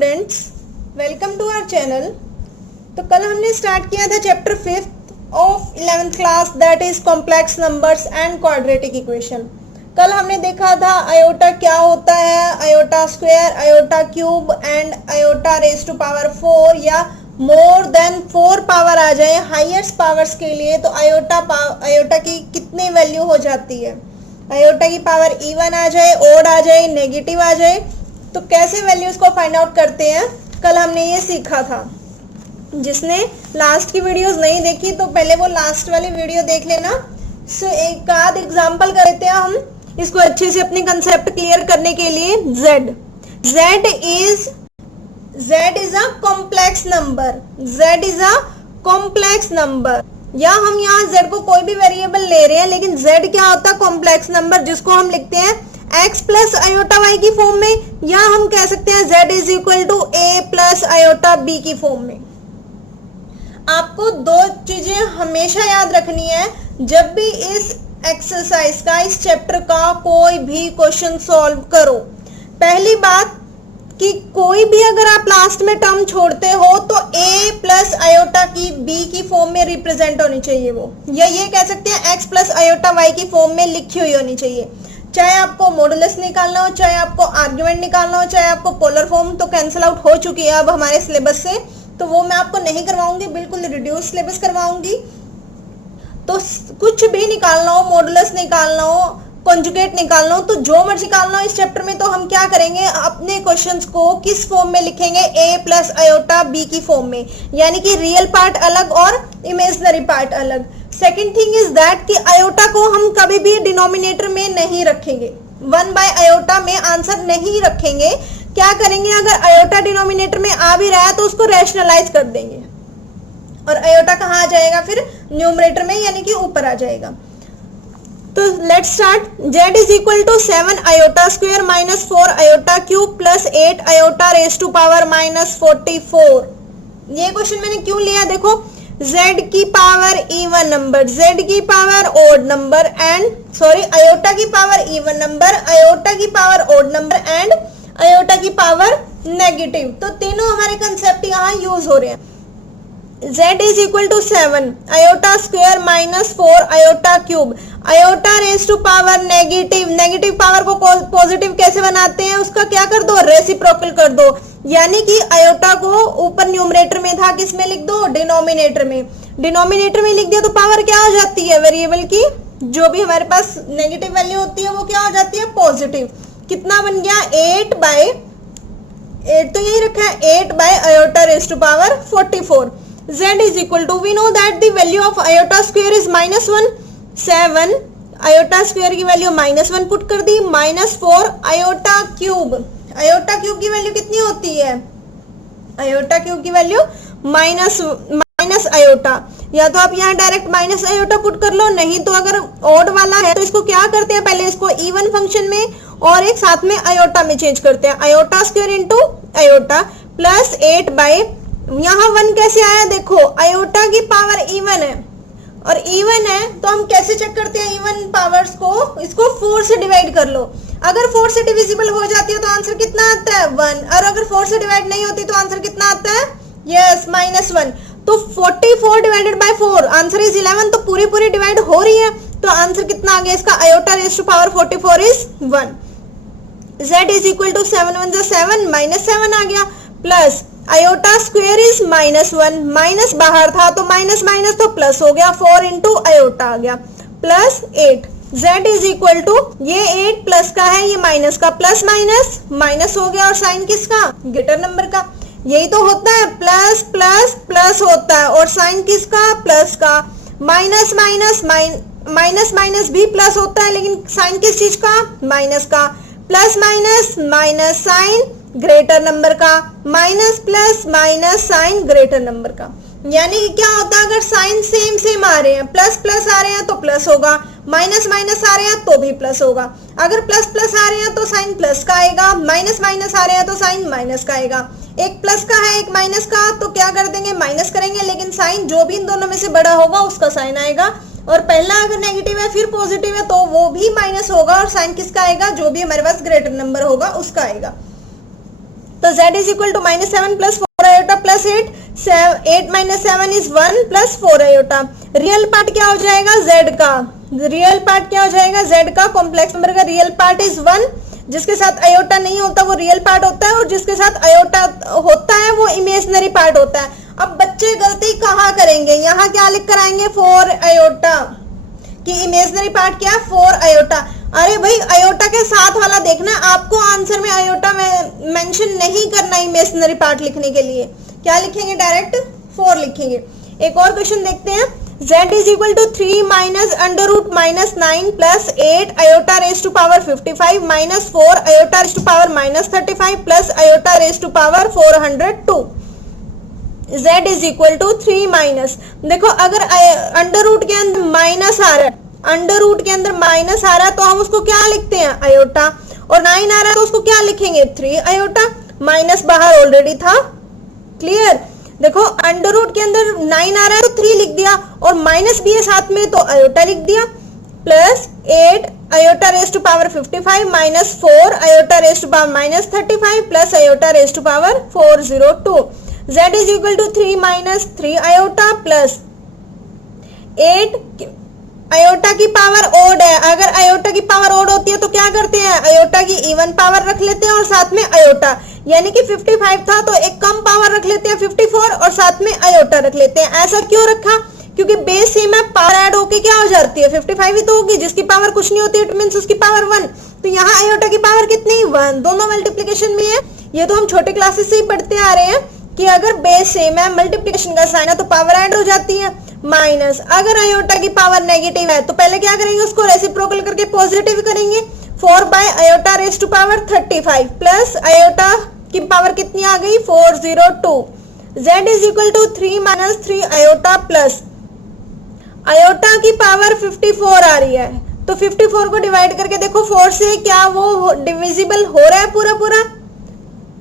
Students, welcome to our channel. तो कल हमने स्टार्ट किया था chapter 5th of 11th class, that is complex numbers and quadratic equation. कल हमने देखा था आयोटा क्या होता है, iota square, iota cube and iota raise to power 4 या मोर देन 4 पावर आ जाए हाईएस्ट पावर्स के लिए तो आयोटा की कितनी वैल्यू हो जाती है। आयोटा की पावर इवन आ जाए, ओड आ जाए, नेगेटिव आ जाए, तो कैसे वैल्यूज को फाइंड आउट करते हैं कल हमने ये सीखा था। जिसने लास्ट की वीडियोस नहीं देखी तो पहले वो लास्ट वाली वीडियो देख लेना। सो एक आध एग्जांपल कर लेते हैं हम इसको अच्छे से अपने कंसेप्ट क्लियर करने के लिए। Z is a complex number, Z is a complex number, या हम यहाँ Z को कोई भी वेरिएबल ले रहे हैं लेकिन Z क्या होता है, कॉम्प्लेक्स नंबर, जिसको हम लिखते हैं x प्लस आयोटा y की फॉर्म में, या हम कह सकते हैं Z is equal to a plus iota b की फॉर्म में। आपको दो चीजें हमेशा याद रखनी है जब भी इस एक्सरसाइज का, इस चैप्टर का कोई भी क्वेश्चन सॉल्व करो। पहली बात कि कोई भी अगर आप लास्ट में टर्म छोड़ते हो तो a प्लस आयोटा की b की फॉर्म में रिप्रेजेंट होनी चाहिए वो, या ये कह सकते हैं x प्लस आयोटा y की फॉर्म में लिखी हुई होनी चाहिए। चाहे आपको मॉडुलस निकालना हो, चाहे आपको आर्ग्यूमेंट निकालना हो, चाहे आपको पोलर फॉर्म तो कैंसिल आउट हो चुकी है अब हमारे सिलेबस से, तो वो मैं आपको नहीं करवाऊंगी, बिल्कुल रिड्यूस सिलेबस करवाऊंगी। तो कुछ भी निकालना हो, मॉडुलस निकालना हो, कॉन्जुगेट निकालना हो, तो जो मर्जी निकालना हो इस चैप्टर में, तो हम क्या करेंगे, अपने क्वेश्चंस को किस फॉर्म में लिखेंगे, a प्लस आयोटा b की फॉर्म में, यानी कि रियल पार्ट अलग और इमेजिनरी पार्ट अलग। सेकेंड थिंग इज दैट कि आयोटा को हम कभी भी डिनोमिनेटर में नहीं रखेंगे, 1 बाय आयोटा में आंसर नहीं रखेंगे। क्या करेंगे, अगर आयोटा डिनोमिनेटर में आ भी रहा है तो उसको रैशनलाइज कर देंगे और आयोटा कहाँ आ जाएगा, फिर न्यूमरेटर में, यानी कि ऊपर आ जाएगा। तो let's start. Z is equal to 7 iota square minus 4 iota cube plus 8 iota raise to power minus 44। ये क्वेश्चन मैंने क्यों लिया, देखो Z की पावर इवन नंबर, Z की power odd number and sorry iota की पावर इवन नंबर, आयोटा की power odd number and iota की पावर नेगेटिव, तो तीनों हमारे कंसेप्ट यहाँ यूज हो रहे हैं। Z is equal to 7 iota square minus 4 iota cube, iota raise to power negative, negative power को पॉजिटिव कैसे बनाते हैं, उसका क्या कर दो, रेसिप्रोकल कर दो, यानी कि आयोटा को ऊपर न्यूमरेटर में था, किस में लिख दो, डिनोमिनेटर में। डिनोमिनेटर में लिख दिया तो पावर क्या हो जाती है, वेरिएबल की जो भी हमारे पास नेगेटिव वैल्यू होती है वो क्या हो जाती है, पॉजिटिव। कितना बन गया, 8 बाय 8 तो यही रखा है, 8 by iota raise to power 44। Z is equal to, we know that the value of iota square is -1, 7 iota square की वैल्यू -1 पुट कर दी, -4 आयोटा क्यूब, आयोटा क्यूब की वैल्यू कितनी होती है, आयोटा क्यूब की वैल्यू माइनस आयोटा, या तो आप यहाँ डायरेक्ट माइनस आयोटा पुट कर लो, नहीं तो अगर ऑड वाला है तो इसको क्या करते हैं, पहले इसको इवन फंक्शन में और एक साथ में आयोटा में चेंज करते हैं, iota square into iota plus 8 by, यहाँ 1 कैसे आया, देखो आयोटा की पावर इवन है और इवन है तो हम कैसे चेक करते हैं इवन पावर्स को, इसको 4 से डिवाइड कर लो। अगर 4 से डिविजिबल हो जाती है तो आंसर कितना आता है, 1, और अगर 4 से डिवाइड नहीं होती तो आंसर कितना आता है, यस -1। तो 44 डिवाइडेड बाय 4 आंसर इज 11, तो पूरी डिवाइड हो रही है, तो आंसर कितना आ गया इसका, iota raise to power 44 is 1। Z is equal to 7 1 जा 7 -7 आ गया, plus iota square is -1, minus बाहर था तो माइनस माइनस तो प्लस हो गया, 4 इंटू आयोटा आ गया, plus 8। Z is equal to, ये 8 प्लस का है, ये माइनस का, प्लस माइनस माइनस हो गया, और साइन किसका, ग्रेटर नंबर का। यही तो होता है, प्लस प्लस प्लस होता है, और साइन किसका, प्लस का। माइनस माइनस माइनस माइनस भी प्लस होता है, लेकिन साइन किस चीज का, माइनस का। Plus minus minus sign greater number का, minus plus minus sign greater number का। यानी कि क्या होता है, अगर साइन सेम आ रहे हैं, प्लस प्लस आ रहे हैं तो प्लस होगा, माइनस माइनस आ रहे हैं तो भी प्लस होगा। अगर प्लस प्लस आ रहे हैं तो साइन प्लस का आएगा, माइनस माइनस आ रहे हैं तो साइन माइनस का आएगा। एक प्लस का है एक माइनस का, तो क्या कर देंगे, माइनस करेंगे, लेकिन साइन जो भी इन दोनों में से बड़ा होगा उसका साइन आएगा, और पहला अगर नेगेटिव है फिर पॉजिटिव है तो वो भी माइनस होगा, और साइन किसका आएगा, जो भी हमारे पास ग्रेटर नंबर होगा उसका आएगा। तो z is equal to -7 plus 4 iota plus 8, 8 minus 7 is 1 plus 4 iota. Real part क्या हो जाएगा z का, रियल पार्ट क्या हो जाएगा z का, कॉम्प्लेक्स नंबर का रियल पार्ट इज 1, जिसके साथ आयोटा नहीं होता वो रियल पार्ट होता है, और जिसके साथ आयोटा होता है वो इमेजिनरी पार्ट होता है। अब बच्चे गलती कहाँ करेंगे, यहाँ क्या लिख कर आएंगे 4 आयोटा, कि इमेजिनरी पार्ट क्या है 4 आयोटा। अरे भाई आयोटा के साथ वाला देखना, आपको आंसर में आयोटा में मेंशन नहीं करना इमेजिनरी पार्ट लिखने के लिए। क्या लिखेंगे, डायरेक्ट 4 लिखेंगे। एक और क्वेश्चन देखते हैं, z is equal to 3 minus under root minus 9 plus 8 iota raise to power 55 minus 4 iota raise to power minus 35 plus iota raise to power 402। z is equal to 3 minus, देखो अगर under root के अंदर minus आ रहा है, under root के अंदर minus आ रहा है तो हम उसको क्या लिखते हैं आयोटा, और 9 आ रहा है तो उसको क्या लिखेंगे 3 आयोटा, माइनस बाहर ऑलरेडी था। क्लियर, देखो अंडर रूट के अंदर 9 आ रहा है तो 3 लिख दिया, और माइनस भी है साथ में तो आयोटा लिख दिया, plus 8 iota raise to power 55 minus 4 iota raise to power minus 35 plus iota raise to power 402। z is equal to 3 minus 3 iota plus 8 iota की पावर ओड है, अगर आयोटा की पावर ओड होती है तो क्या करते हैं आयोटा की इवन पावर रख लेते हैं और साथ में आयोटा, यानी कि 55 था तो एक कम पावर रख लेते हैं 54 और साथ में आयोटा रख लेते हैं। ऐसा क्यों रखा, क्योंकि बेस सेम है, पावर ऐड होके क्या हो जाती है 55 ही तो होगी, जिसकी पावर कुछ नहीं होती इट मींस उसकी पावर 1। तो यहाँ आयोटा की पावर कितनी 1, दोनों मल्टीप्लीकेशन में है। ये तो हम छोटे क्लासेस से ही पढ़ते आ रहे हैं कि अगर बेस सेम है मल्टीप्लीकेशन का साइन है तो पावर ऐड हो जाती है। माइनस अगर आयोटा की पावर नेगेटिव है तो पहले क्या करेंगे उसको रेसिप्रोकल करके पॉजिटिव करेंगे, 4 by iota raise to power 35 plus iota की पावर कितनी आ गई 402। z is equal to 3 minus 3 iota plus iota की पावर 54 आ रही है, तो 54 को डिवाइड करके देखो 4 से, क्या वो डिविजिबल हो रहा है पूरा पूरा,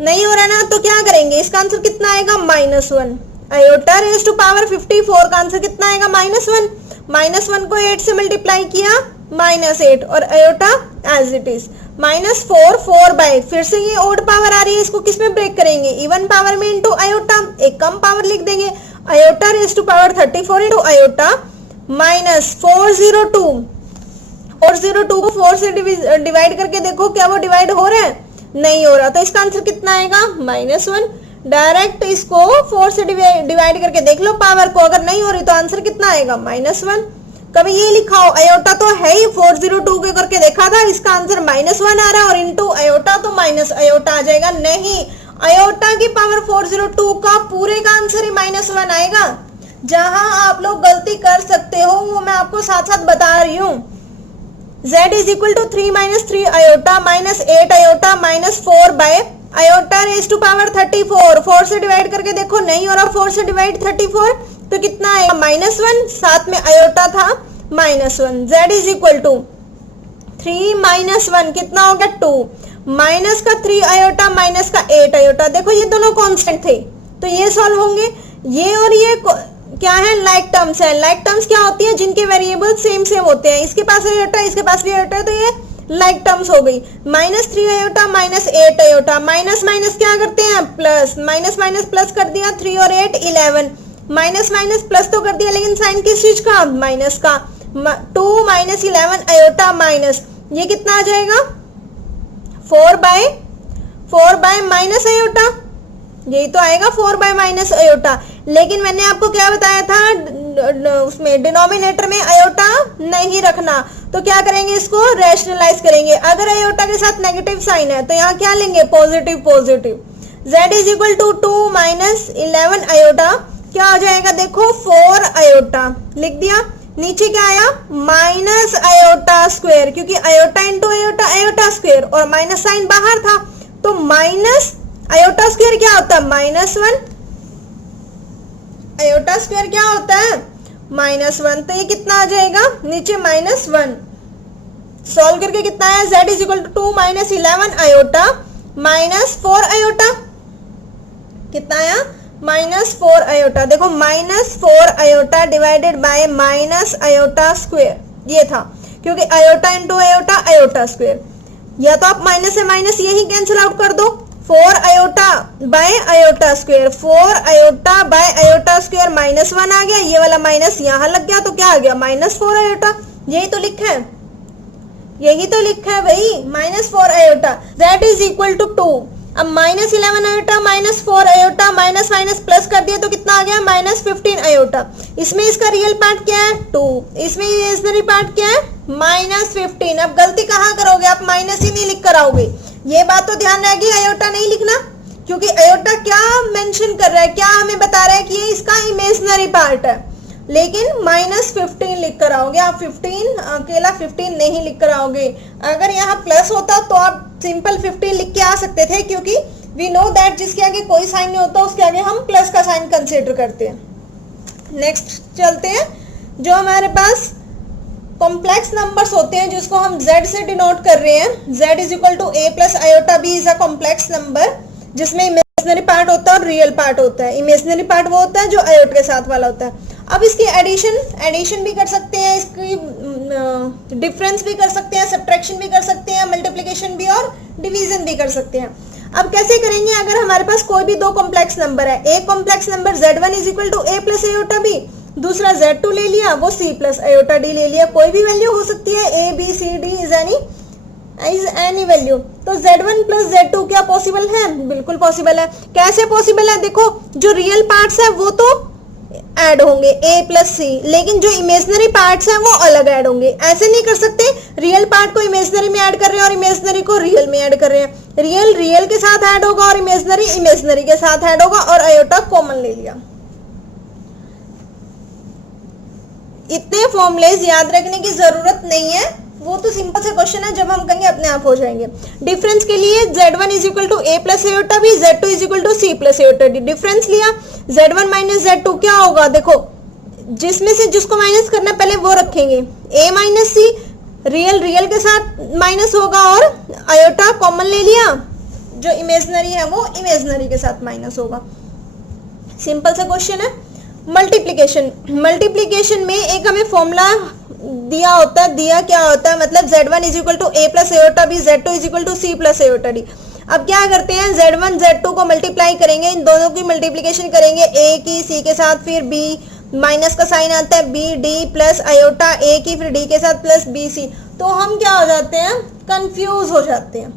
नहीं हो रहा ना, तो क्या करेंगे इसका आंसर कितना आएगा -1। आयोटा रेस टू पावर 54 का आंसर कितना आएगा -1, -1 को 8 से मल्टीप्लाई किया -8 और iota as it is -4 4 by, फिर से ये ओड पावर आ रही है, इसको किस में ब्रेक करेंगे इवन पावर में इनटू आयोटा, एक कम पावर लिख देंगे iota raise to power 34 into iota -402। 402 को 4 से डिवाइड करके देखो क्या वो डिवाइड हो रहा है, नहीं हो रहा, तो इसका आंसर कितना आएगा -1। डायरेक्ट इसको 4 से डिवाइड करके देख लो पावर को, अगर नहीं हो रही तो आंसर कितना आएगा -1। कभी ये लिखा हो आयोटा तो है ही, 402 के करके देखा था इसका आंसर -1 आ रहा है और इनटू आयोटा तो माइनस आयोटा आ जाएगा, नहीं आयोटा की पावर 402 का पूरे का आंसर ही -1 आएगा। जहां आप लोग गलती कर सकते हो वो मैं आपको साथ साथ बता रही हूँ। z is equal to 3 minus 3 iota minus 8 iota minus 4 by iota raise to power 34, 4 से डिवाइड करके देखो नहीं हो रहा, 4 से डिवाइड 34 तो कितना आएगा -1, साथ में आयोटा था -1। z is equal to 3 minus 1 कितना हो गया 2, माइनस का 3 आयोटा माइनस का 8 आयोटा, देखो ये दोनों कांस्टेंट थे तो ये सॉल्व होंगे, ये और ये क्या है लाइक टर्म्स है। लाइक टर्म्स क्या होती है, जिनके वेरिएबल सेम सेम होते हैं, इसके पास आयोटा इसके पास भी आयोटा है तो ये लाइक टर्म्स हो गई। -3 iota minus 8 iota, minus minus क्या करते हैं प्लस, माइनस माइनस प्लस कर दिया, 3 और 8 11, माइनस माइनस प्लस तो कर दिया लेकिन साइन किस चीज का माइनस का, 2 माइनस 11 आयोटा माइनस, ये कितना आ जाएगा 4 बाय माइनस आयोटा, यही तो आएगा 4 बाय माइनस आयोटा। लेकिन मैंने आपको क्या बताया था उसमें डिनोमिनेटर में आयोटा नहीं रखना, तो क्या करेंगे इसको रैशनलाइज करेंगे, अगर आयोटा के साथ नेगेटिव साइन है तो यहाँ क्या लेंगे positive. z is equal to 2 minus 11 iota क्या हो जाएगा देखो 4 आयोटा लिख दिया, नीचे क्या आया माइनस आयोटा स्क्वायर, क्योंकि iota into iota iota square और माइनस साइन बाहर था तो माइनस आयोटा स्क्वायर क्या होता है -1, आयोटा स्क्वायर क्या होता है -1, तो ये कितना आ जाएगा नीचे -1। सॉल्व करके कितना आया z is equal to 2 minus 11 iota minus 4 iota, कितना आया -4 आयोटा, देखो -4 iota divided by minus iota square, ये था क्योंकि iota into iota iota square, या तो आप माइनस से माइनस यही कैंसिल आउट कर दो, 4 iota by iota square, 4 iota by iota square -1 आ गया, ये वाला माइनस यहाँ लग गया तो क्या आ गया -4 आयोटा। यही तो लिखा है, यही तो लिखा है भाई, -4 iota. z is equal to 2। अब -11 iota -4 iota minus minus plus कर दिया तो कितना आ गया -15 आयोटा। इसमें इसका रियल पार्ट क्या है 2, इसमें इमेजिनरी पार्ट क्या है -15। अब गलती कहाँ करोगे आप, माइनस ही नहीं लिख कर आओगे। ये बात तो ध्यान रहेगी, आयोटा नहीं लिखना, क्योंकि आयोटा क्या मेंशन कर रहा है, क्या हमें बता रहा है कि ये इसका इमेजिनरी पार्ट है। लेकिन -15 लिख कर आओगे आप, 15 अकेला 15 नहीं लिख कर आओगे। अगर यहाँ प्लस होता तो आप सिंपल 15 लिख के आ सकते थे, क्योंकि वी नो दैट जिसके आगे कोई साइन नहीं होता उसके आगे हम प्लस का साइन कंसीडर करते हैं। नेक्स्ट चलते हैं, जो हमारे पास कॉम्प्लेक्स नंबर्स होते हैं जिसको हम z से डिनोट कर रहे हैं। z is equal to a plus iota b is a complex number, जिसमें इमेजिनरी पार्ट होता है और रियल पार्ट होता है। इमेजिनरी पार्ट वो होता है जो आयोटा के साथ वाला होता है। अब इसकी एडिशन भी कर सकते हैं, इसकी डिफरेंस भी कर सकते हैं, सब्ट्रैक्शन भी कर सकते हैं, मल्टीप्लिकेशन भी और डिवीजन भी कर सकते हैं। अब कैसे करेंगे, अगर हमारे पास कोई भी दो कॉम्प्लेक्स नंबर है, एक complex number z1 is equal to a plus iota b, दूसरा z2 ले लिया, वो c प्लस आयोटा d ले लिया, कोई भी वैल्यू हो सकती है, a b c d is any value. तो z1 प्लस z2 क्या पॉसिबल है, बिल्कुल पॉसिबल है। कैसे पॉसिबल है, देखो जो रियल पार्ट्स है वो तो ऐड होंगे a प्लस सी, लेकिन जो इमेजिनरी पार्ट्स हैं वो अलग ऐड होंगे। ऐसे नहीं कर सकते रियल पार्ट को इमेजिनरी में ऐड कर रहे हैं और इमेजिनरी को रियल में ऐड कर रहे हैं। रियल रियल के साथ ऐड होगा और इमेजिनरी इमेजिनरी के साथ ऐड होगा, और आयोटा कॉमन ले लिया। इतने फॉर्मूलेज याद रखने की जरूरत नहीं है, वो तो सिंपल से क्वेश्चन है, जब हम कहेंगे अपने आप हो जाएंगे। डिफरेंस के लिए z1 is equal to a plus iota b, z2 is equal to c plus iota d। Difference लिया, z1 माइनस z2 क्या होगा, देखो जिसमें से जिसको माइनस करना पहले वो रखेंगे, a minus c, real real के साथ माइनस होगा और आयोटा कॉमन ले लिया, जो इमेजिनरी है वो इमेजिनरी के साथ माइनस होगा। सिंपल सा क्वेश्चन है। मल्टीप्लीकेशन में एक हमें फॉर्मूला दिया होता है, दिया क्या होता है, मतलब z1 is equal to a plus iota b, z2 is equal to c plus iota d। अब क्या करते हैं, z1 z2 को मल्टीप्लाई करेंगे, इन दोनों की मल्टीप्लीकेशन करेंगे, a की c के साथ, फिर b माइनस का साइन आता है, b d plus iota a की, फिर d के साथ प्लस b c। तो हम क्या हो जाते हैं, कंफ्यूज हो जाते हैं,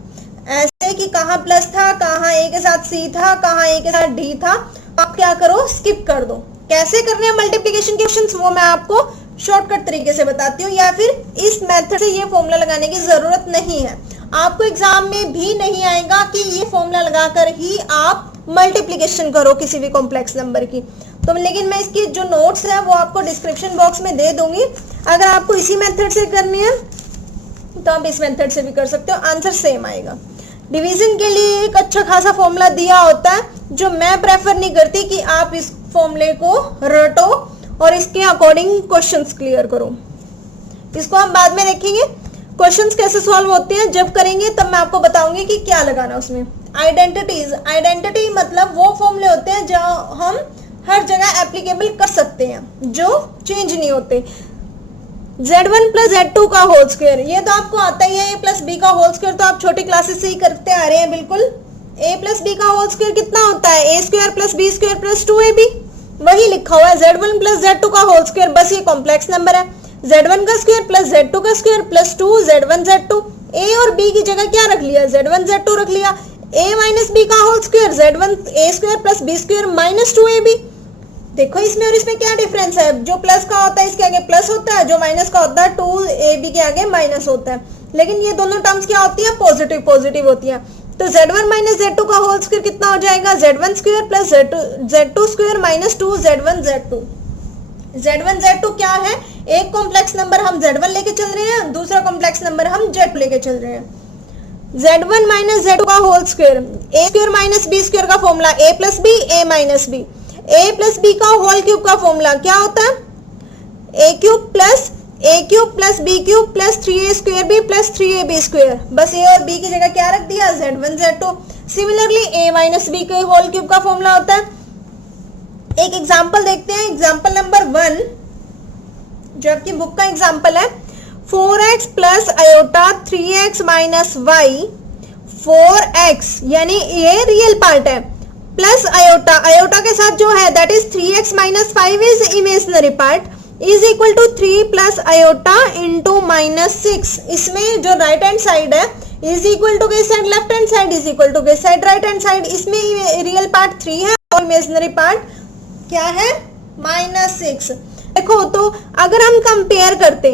ऐसे कि कहाँ प्लस था, कहाँ a के साथ c था, कहाँ a के साथ d था। आप क्या करो, स्किप कर दो। कैसे करने हैं मल्टीप्लिकेशन के क्वेश्चंस, वो मैं आपको शॉर्टकट तरीके से बताती हूँ, या फिर इस मेथड से ये फॉर्मूला लगाने की जरूरत नहीं है। आपको एग्जाम में भी नहीं आएगा कि ये फॉर्मूला लगाकर ही आप मल्टीप्लिकेशन करो किसी भी कॉम्प्लेक्स नंबर की। तो लेकिन मैं इसकी जो नोट्स है वो आपको डिस्क्रिप्शन बॉक्स में दे दूंगी। अगर आपको इसी मेथड से करनी है तो आप इस मेथड से भी कर सकते हो, आंसर सेम आएगा। डिवीजन के लिए एक अच्छा खासा फॉर्मूला दिया होता है, जो मैं प्रेफर नहीं करती कि आप इस फॉर्मूले को रटो और इसके अकॉर्डिंग क्वेश्चंस क्लियर करो। इसको हम बाद में देखेंगे क्वेश्चंस कैसे सॉल्व होते हैं, जब करेंगे तब मैं आपको बताऊंगी कि क्या लगाना उसमें। आइडेंटिटीज, आइडेंटिटी मतलब वो फॉर्मूले होते हैं जो हम हर जगह एप्लीकेबल कर सकते हैं, जो चेंज नहीं होते। z1 प्लस z2 का होल स्क्वायर, ये तो आपको आता ही है, a प्लस b का होल स्क्वायर तो आप छोटी क्लासेस से ही करते आ रहे हैं। बिल्कुल, a प्लस b का होल स्क्वायर कितना होता है, a square plus b square plus 2ab, वही लिखा हुआ है z1 प्लस z2 का होल स्क्वायर, बस ये कॉम्प्लेक्स नंबर है। z1 का स्क्वायर प्लस z2 का square plus 2 z1 z2, a और b की जगह क्या रख लिया, z1 z2 रख लिया। a माइनस b का whole square z1 a square plus b square minus 2ab। देखो इसमें और इसमें क्या डिफरेंस है, जो प्लस का होता है इसके आगे प्लस होता है, जो माइनस का होता है 2ab के आगे माइनस होता है। लेकिन ये दोनों टर्म्स क्या होती है, पॉजिटिव पॉजिटिव होती है। तो z1 माइनस z2 का होल स्क्वायर कितना हो जाएगा, z1 square plus z2 square minus 2 z1 z2। z1 z2 क्या है, एक कॉम्प्लेक्स नंबर हम z1 लेके चल रहे हैं, दूसरा कॉम्प्लेक्स नंबर हम z2 लेके चल रहे हैं। z1 माइनस z2 का whole square, a square minus b square का formula a plus b a minus b, a plus b का होल क्यूब का फॉर्मूला क्या होता है, a cube plus b cube plus 3a square b plus 3ab square. बस a और b की जगह क्या रख दिया, z1 z2। Similarly a minus b के होल क्यूब का फॉर्मूला होता है। एक एग्जांपल देखते हैं, एग्जांपल नंबर 1 जो आपकी बुक का एग्जांपल है, 4x plus iota 3x minus y 4x यानी ये रियल पार्ट है, प्लस आयोटा, आयोटा के साथ जो है that is 3x minus 5 is imaginary part, is equal to 3 plus iota into -6। इसमें जो राइट हैंड साइड है इज इक्वल टू किस side, left hand side is equal to किस साइड, राइट हैंड साइड। इसमें रियल पार्ट 3 है और imaginary part क्या है, -6। देखो तो अगर हम कंपेयर करते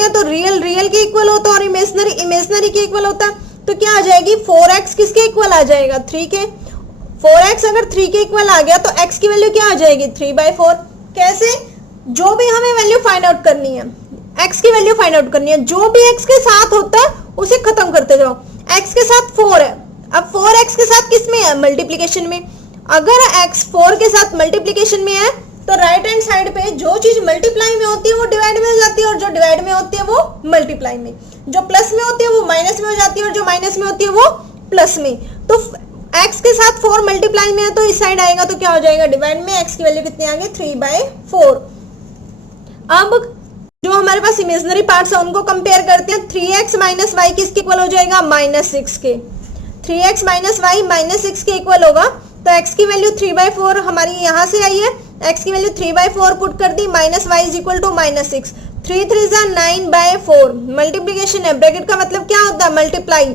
हैं, तो रियल के इक्वल होता है और इमेजिनरी के इक्वल होता है, तो क्या आ जाएगी 4x किसके इक्वल आ जाएगा, 3 के। 4x अगर 3 के इक्वल आ गया तो x की वैल्यू क्या आ जाएगी, 3/4। कैसे, जो भी हमें वैल्यू फाइंड आउट करनी है, x की वैल्यू फाइंड आउट करनी है, जो भी x के साथ होता है उसे खत्म करते जाओ। x के साथ 4 है, अब 4x के साथ किस में है, मल्टीप्लीकेशन में। अगर x 4 के साथ मल्टीप्लीकेशन में है तो राइट हैंड साइड पे जो चीज मल्टीप्लाई में होती है वो डिवाइड में हो जाती है, और जो डिवाइड में होती है वो मल्टीप्लाई में, जो प्लस में होती है वो माइनस में हो जाती है, और जो माइनस में होती है वो प्लस में। तो x के साथ 4 मल्टीप्लाई में है तो इस साइड आएगा तो क्या हो जाएगा, डिवाइड में। x की वैल्यू कितनी आ गई, 3/4। अब जो हमारे पास इमेजिनरी पार्ट्स है उनको कंपेयर करते हैं। 3x माइनस वाई किसके इक्वल हो जाएगा, -6 के। 3x माइनस वाई -6 के इक्वल होगा, तो x की वैल्यू 3/4 हमारी यहाँ से आई है, x की वैल्यू 3/4 पुट कर दी, minus Y is equal to -6। 3 3 जा 9/4, मल्टीप्लीकेशन है, ब्रैकेट का मतलब क्या होता है, मल्टीप्लाई।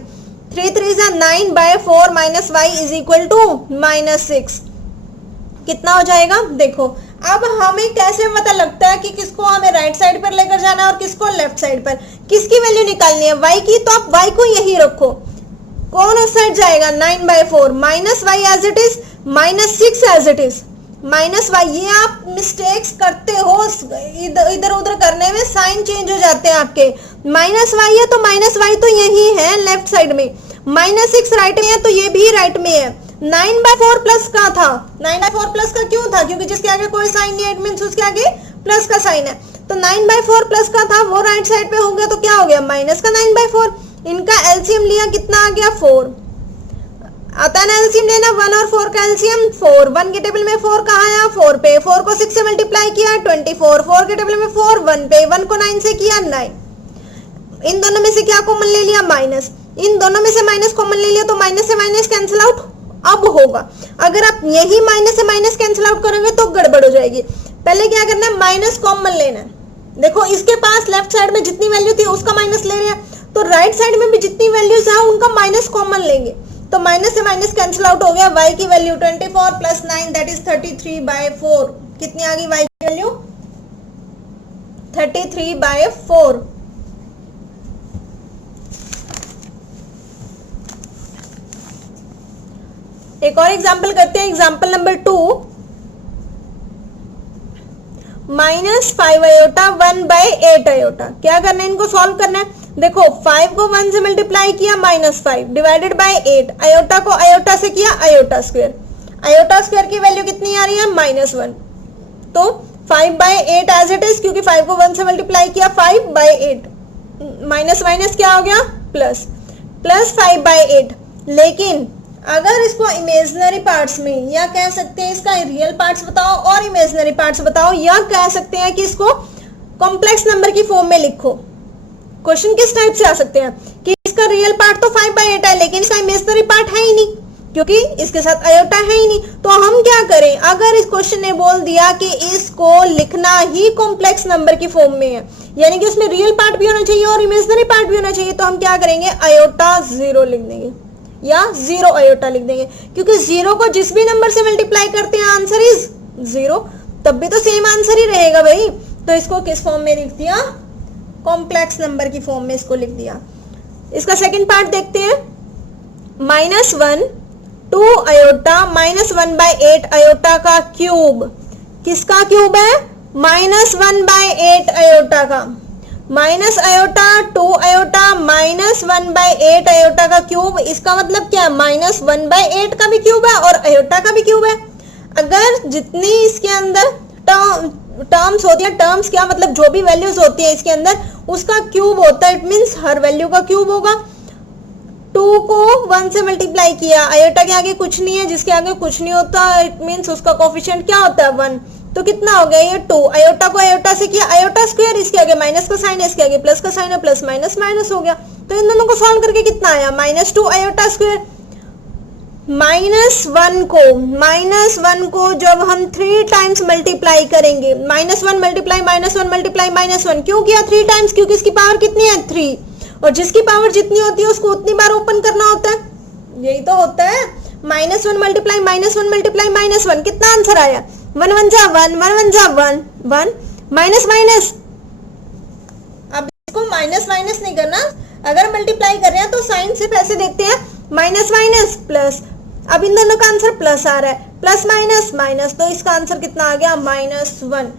3 3 जा 9/4 minus Y is equal to -6। कितना हो जाएगा, देखो अब हमें कैसे पता लगता है कि किसको हमें राइट साइड पर लेकर जाना है और किसको लेफ्ट साइड पर, किसकी वैल्यू निकालनी है, y की, तो आप y को यही रखो। कौन उस साइड जाएगा, 9/4 minus y as it is, -6 as it is, minus y. ये आप मिस्टेक्स करते हो इधर उधर करने में, साइन चेंज हो जाते हैं आपके। माइनस वाई है तो माइनस वाई तो यही है लेफ्ट साइड में, -6 राइट में है तो ये भी राइट में है। 9/4 प्लस का था, 9/4 प्लस का क्यों था, क्योंकि जिसके आगे कोई साइन नहीं है इट मींस उसके आगे प्लस का साइन है, तो 9/4 प्लस का था वो राइट साइड पे हो गया, तो क्या हो गया, माइनस का 9/4। इनका एलसीएम लिया, कितना आ गया, 4। आता है ना एलसीएम लेना, 1 और 4 का एलसीएम 4। 1 के टेबल में 4 कहाँ आया, 4 पे, 4 को 6 से मल्टीप्लाई किया 24, 4 के टेबल में 4 1 पे, 1 को 9 से किया 9। इन दोनों में से क्या कॉमन ले लिया, माइनस। इन दोनों में से माइनस कॉमन ले लिया तो माइनस से माइनस कैंसिल आउट अब होगा। अगर आप यही माइनस से माइनस कैंसिल आउट करोगे तो गड़बड़ हो जाएगी। पहले क्या करना है, माइनस कॉमन लेना है। देखो इसके पास लेफ्ट साइड में जितनी वैल्यू थी उसका माइनस ले रहे हैं, तो राइट साइड में भी जितनी वैल्यूज है उनका माइनस कॉमन लेंगे, तो माइनस से माइनस कैंसिल आउट हो गया। y की वैल्यू 24 प्लस 9 दैट इज 33/4। कितनी आ गई y की वैल्यू, 33/4। एक और एग्जाम्पल करते हैं, एग्जाम्पल नंबर 2। -5 iota 1/8 iota. क्या करना है, इनको सॉल्व करना है। देखो 5 को 1 से मल्टीप्लाई किया, -5 डिवाइडेड बाय 8, आयोटा को आयोटा से किया, आयोटा स्क्वायर। आयोटा स्क्वायर की वैल्यू कितनी आ रही है, -1। तो 5/8 एज इट इज, क्योंकि 5 को 1 से मल्टीप्लाई किया, 5/8 माइनस माइनस क्या हो गया, प्लस 5/8। लेकिन अगर इसको इमेजिनरी पार्ट्स में, या कह सकते हैं इसका रियल पार्ट्स बताओ और इमेजिनरी पार्ट्स बताओ, या कह सकते हैं कि इसको कॉम्प्लेक्स नंबर की फॉर्म में लिखो। क्वेश्चन किस टाइप से आ सकते हैं कि इसका रियल पार्ट तो 5/8 है लेकिन इसका इमेजिनरी पार्ट है ही नहीं, क्योंकि इसके साथ आयोटा है ही नहीं। तो हम क्या करें, अगर इस क्वेश्चन ने बोल दिया कि इसको लिखना ही कॉम्प्लेक्स नंबर की फॉर्म में है, यानी कि उसमें रियल पार्ट भी होना चाहिए और इमेजिनरी पार्ट भी होना चाहिए, तो हम क्या करेंगे, आयोटा 0 लिख देंगे या 0 आयोटा लिख देंगे, क्योंकि 0 को जिस भी नंबर से मल्टीप्लाई करते हैं आंसर इज 0, तब भी तो सेम आंसर ही रहेगा भाई। तो इसको किस फॉर्म में लिख दिया, कॉम्प्लेक्स नंबर की फॉर्म में इसको लिख दिया। इसका सेकंड पार्ट देखते हैं, -1 2 आयोटा -1/8 आयोटा का क्यूब। किसका क्यूब है, -1/8 आयोटा का। माइनस आयोटा 2 आयोटा -1/8 आयोटा का क्यूब। इसका मतलब क्या है, -1/8 का भी क्यूब है और आयोटा का भी क्यूब है। अगर जितनी इसके अंदर टर्म्स होती है, टर्म्स क्या मतलब जो भी वैल्यूज होती है इसके अंदर उसका क्यूब होता है, इट मींस हर वैल्यू का क्यूब होगा। 2 को 1 से मल्टीप्लाई किया, आयोटा के आगे कुछ नहीं है, जिसके आगे कुछ नहीं होता इट मींस उसका कोफिशिएंट क्या होता है 1। तो कितना हो गया ये 2, आयोटा को आयोटा से किया आयोटा स्क्वायर, इसके आगे माइनस का साइन है, इसके आगे प्लस का साइन है, प्लस माइनस माइनस हो गया। तो इन दोनों को सॉल्व करके कितना आया -2 आयोटा स्क्वायर। -1 को जब हम 3 टाइम्स मल्टीप्लाई करेंगे, -1 मल्टीप्लाई -1 मल्टीप्लाई -1 क्यों किया 3 टाइम्स, क्योंकि इसकी पावर कितनी है 3, और जिसकी पावर जितनी होती है उसको उतनी बार ओपन करना होता है, यही तो होता है। -1 मल्टीप्लाई -1 मल्टीप्लाई -1 कितना आंसर आया 1 1 जा 1 1 1 जा 1 1 माइनस माइनस। अब इसको माइनस माइनस नहीं करना, अगर मल्टीप्लाई कर रहे हैं तो साइन सिर्फ ऐसे देखते हैं माइनस माइनस प्लस। अब इन दोनों का आंसर प्लस आ रहा है, प्लस माइनस माइनस, तो इसका आंसर कितना आ गया -1।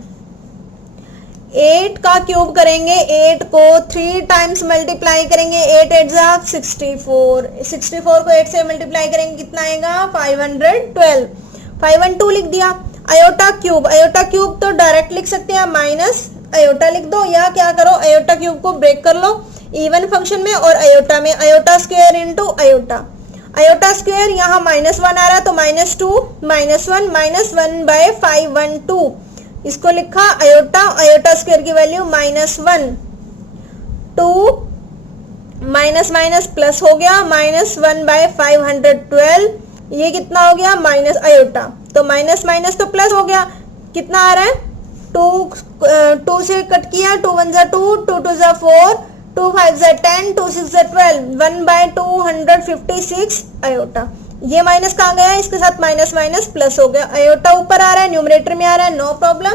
8 का क्यूब करेंगे, 8 को 3 टाइम्स मल्टीप्लाई करेंगे, 8 8 जा 64, 64 को 8 से मल्टीप्लाई करेंगे कितना आएगा 512, 512 लिख दिया। आयोटा क्यूब तो डायरेक्ट लिख सकते हैं, माइनस आयोटा लिख दो, या क्या करो आयोटा क्यूब को ब्रेक कर लो इवन फंक्शन में और आयोटा में, iota square into iota, iota square यहाँ -1 आ रहा है तो -2 -1 1/512, इसको लिखा आयोटा, आयोटा स्क्वायर की वैल्यू -1, 2 माइनस माइनस प्लस हो गया -1/512, ये कितना हो गया माइनस आयोटा, तो माइनस माइनस तो प्लस हो गया, कितना आ रहा है 2 से कट किया, 2 1 जा 2, 2 2 जा 4, 2 5 जा 10, 2 6 जा 12, 1/256 आयोटा। ये माइनस कहाँ गया, इसके साथ माइनस माइनस प्लस हो गया, आयोटा ऊपर आ रहा है, न्यूमरेटर में आ रहा है, नो प्रॉब्लम।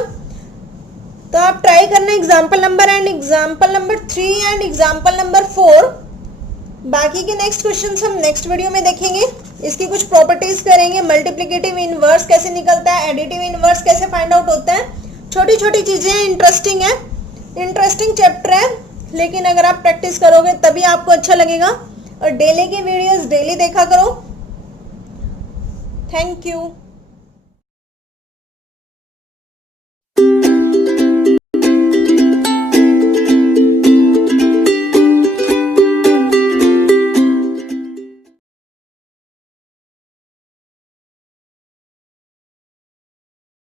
तो आप ट्राई करना example number 3 and example number 4। बाकी के नेक्स्ट क्वेश्चंस हम नेक्स्ट वीडियो में देखेंगे, इसकी कुछ प्रॉपर्टीज करेंगे, मल्टीप्लिकेटिव इनवर्स कैसे निकलता है, एडिटिव इनवर्स कैसे फाइंड आउट होता है, छोटी छोटी चीजें इंटरेस्टिंग है, इंटरेस्टिंग चैप्टर है, लेकिन अगर आप प्रैक्टिस करोगे तभी आपको अच्छा लगेगा। और डेली की वीडियोस डेली देखा करो। Thank you.